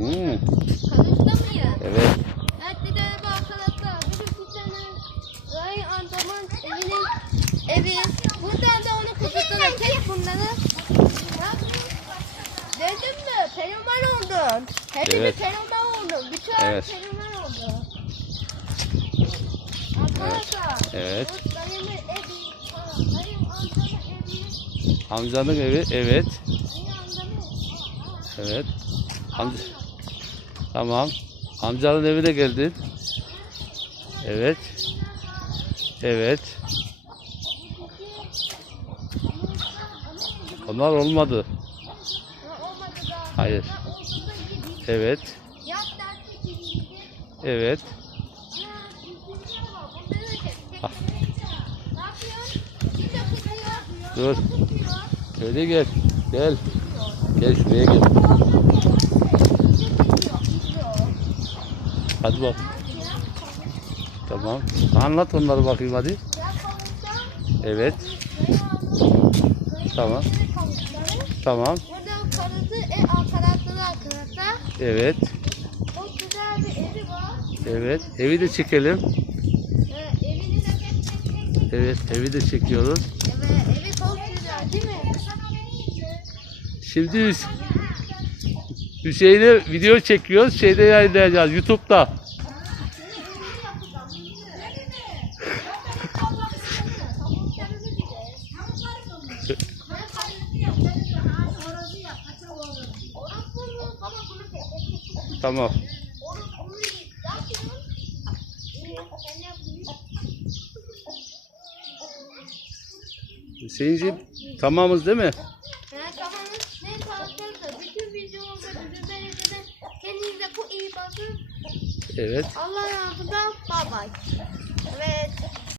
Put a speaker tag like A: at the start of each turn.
A: Hmm,
B: Kanıtla mıyız?
A: evet.
B: Evet bir de bu arkadaşlar bizim bir tane Ray Andaman evinin evi. Buradan da onu kutusuna çek bunları. Bak. Dedim mi? Fenomen oldun. Hepimiz
A: Evet.
B: fenomen oldun. Bir tane
A: Evet.
B: fenomen oldu. Arkadaşlar.
A: Evet.
B: Benim evi. Benim amcamın evi.
A: Amcanın evi, evet. Evet. Amca, tamam. Amcanın evine geldin. Evet. Evet. Onlar olmadı. Hayır. Evet. Evet.
B: Ah.
A: Dur. Şöyle gel. Gel. Gel şuraya gel. Hadi bak. Tamam. Anlat onları bakayım hadi. Evet. Tamam. Tamam.
B: Burada karısı e aparatları arkadaşlar.
A: Evet.
B: Çok güzel bir evi var.
A: Evet. Evi de çekelim.
B: Ee, evini de çek çek çek çek.
A: Evet. Evi de çekiyoruz.
B: Evet, evi çok güzel değil mi?
A: Şimdi Hüseyin'e video çekiyoruz. Şeyde yayınlayacağız. YouTube'da. Tamam. Hüseyin'ciğim tamamız değil mi?
B: Kendinize çok iyi bakın.
A: Evet.
B: Allah razı olsun. Bye. Evet.